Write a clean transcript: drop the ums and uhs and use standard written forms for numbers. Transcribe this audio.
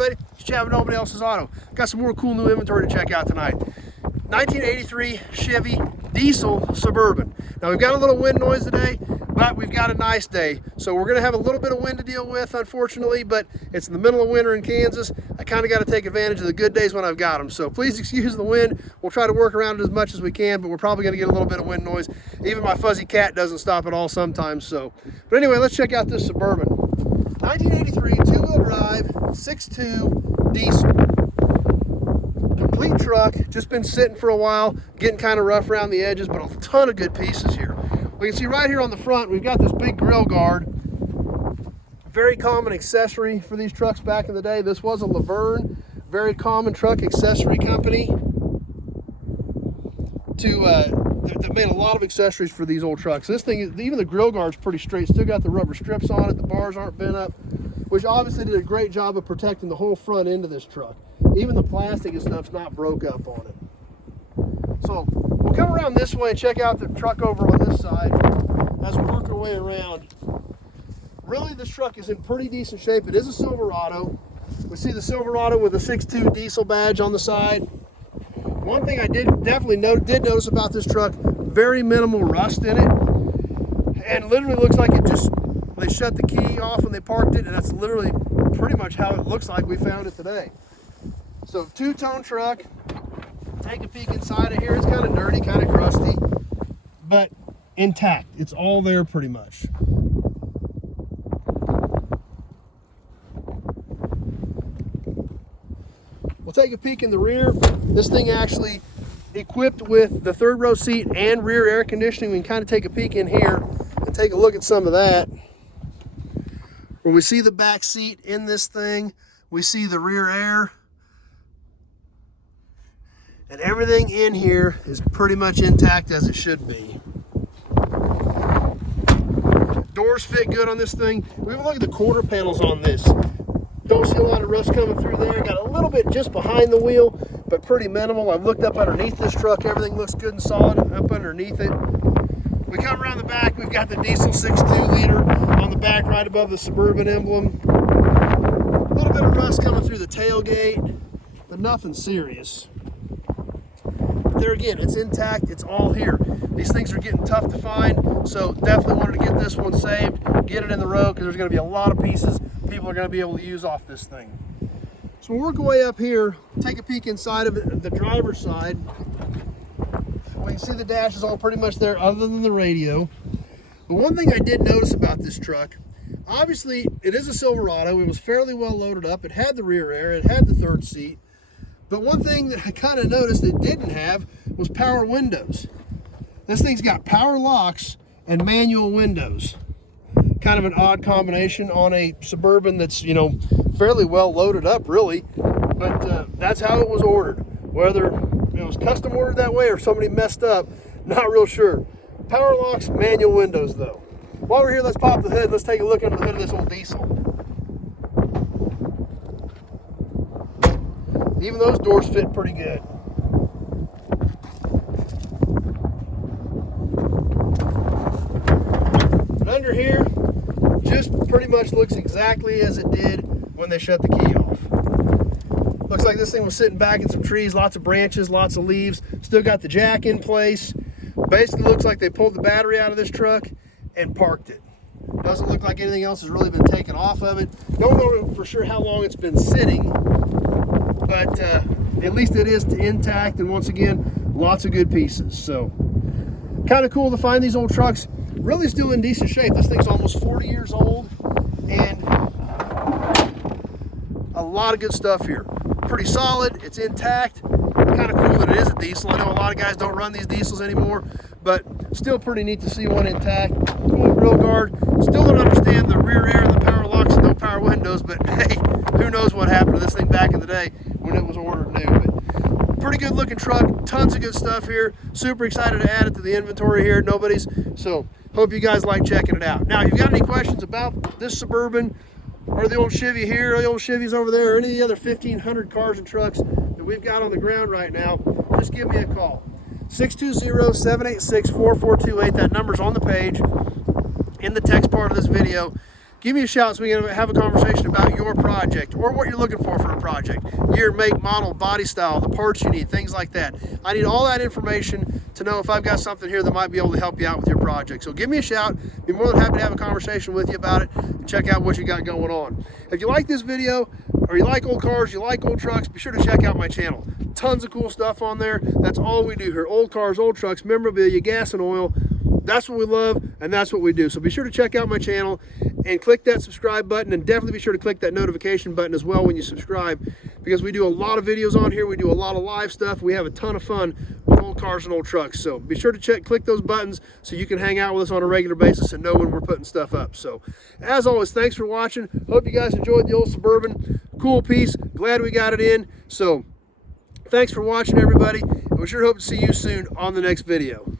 everybody, it's Chad with Nobody Else's Auto. Got some more cool new inventory to check out tonight. 1983 Chevy Diesel Suburban. Now we've got a little wind noise today, but we've got a nice day. So we're gonna have a little bit of wind to deal with, unfortunately, but it's in the middle of winter in Kansas. I kind of got to take advantage of the good days when I've got them. So please excuse the wind. We'll try to work around it as much as we can, but we're probably gonna get a little bit of wind noise. Even my fuzzy cat doesn't stop at all sometimes. So, but anyway, let's check out this Suburban. 1983 two-wheel drive, 6.2 diesel. Complete truck, just been sitting for a while, getting kind of rough around the edges, but a ton of good pieces here. We can see right here on the front, we've got this big grill guard. Very common accessory for these trucks back in the day. This was a Luverne, very common truck accessory company. That made a lot of accessories for these old trucks. This thing, even the grill guard's pretty straight. Still got the rubber strips on it. The bars aren't bent up, which obviously did a great job of protecting the whole front end of this truck. Even the plastic and stuff's not broke up on it. So we'll come around this way and check out the truck over on this side as we work our way around. Really, this truck is in pretty decent shape. It is a Silverado. We see the Silverado with a 6.2 diesel badge on the side. One thing I did notice about this truck, very minimal rust in it. And literally looks like they shut the key off when they parked it, and that's literally pretty much how it looks like we found it today. So two-tone truck. Take a peek inside of here. It's kind of dirty, kind of crusty, but intact. It's all there pretty much. We'll take a peek in the rear. This thing actually equipped with the third row seat and rear air conditioning. We can kind of take a peek in here and take a look at some of that. Where we see the back seat in this thing, we see the rear air. And everything in here is pretty much intact as it should be. Doors fit good on this thing. We have a look at the quarter panels on this. Don't see a lot of rust coming through there. Got a little bit just behind the wheel, but pretty minimal. I've looked up underneath this truck. Everything looks good and solid up underneath it. We come around the back. We've got the diesel 6.2 liter on the back right above the Suburban emblem. A little bit of rust coming through the tailgate, but nothing serious. There again, it's intact, it's all here. These things are getting tough to find, so definitely wanted to get this one saved, get it in the road, because there's going to be a lot of pieces people are going to be able to use off this thing. So we'll work our way up here, take a peek inside of it, the driver's side. We can see the dash is all pretty much there other than the radio. But one thing I did notice about this truck, obviously it is a Silverado, it was fairly well loaded up, it had the rear air, it had the third seat. But one thing that I kind of noticed it didn't have was power windows. This thing's got power locks and manual windows. Kind of an odd combination on a Suburban that's, you know, fairly well loaded up, really. But that's how it was ordered. Whether it was custom ordered that way or somebody messed up, not real sure. Power locks, manual windows, though. While we're here, let's pop the hood. Let's take a look under the hood of this old diesel. Even those doors fit pretty good. But under here, just pretty much looks exactly as it did when they shut the key off. Looks like this thing was sitting back in some trees, lots of branches, lots of leaves. Still got the jack in place. Basically looks like they pulled the battery out of this truck and parked it. Doesn't look like anything else has really been taken off of it. Don't know for sure how long it's been sitting, but at least it is intact, and once again, lots of good pieces. So kind of cool to find these old trucks really still in decent shape. This thing's almost 40 years old, and a lot of good stuff here. Pretty solid, it's intact. Kind of cool that it is a diesel. I know a lot of guys don't run these diesels anymore, but still pretty neat to see one intact. Cool grill guard. Still don't understand the rear air and the power locks and no power windows, but hey, who knows what happened to this thing back in the day when it was ordered new. But pretty good looking truck, tons of good stuff here. Super excited to add it to the inventory here at Nobody's. So hope you guys like checking it out. Now, if you've got any questions about this Suburban or the old Chevy here, or the old Chevys over there, or any of the other 1,500 cars and trucks that we've got on the ground right now, just give me a call. 620-786-4428. That number's on the page in the text part of this video. give me a shout so we can have a conversation about your project or what you're looking for a project. Year, make, model, body style, the parts you need, things like that. I need all that information to know if I've got something here that might be able to help you out with your project. So give me a shout. Be more than happy to have a conversation with you about it and check out what you got going on. If you like this video or you like old cars, you like old trucks, be sure to check out my channel. Tons of cool stuff on there. That's all we do here. Old cars, old trucks, memorabilia, gas and oil. That's what we love, and that's what we do. So be sure to check out my channel and click that subscribe button, and definitely be sure to click that notification button as well when you subscribe, because we do a lot of videos on here. We do a lot of live stuff. We have a ton of fun with old cars and old trucks. So be sure to click those buttons so you can hang out with us on a regular basis and know when we're putting stuff up. So as always, thanks for watching. Hope you guys enjoyed the old Suburban. Cool piece. Glad we got it in. So thanks for watching, everybody, and we sure hope to see you soon on the next video.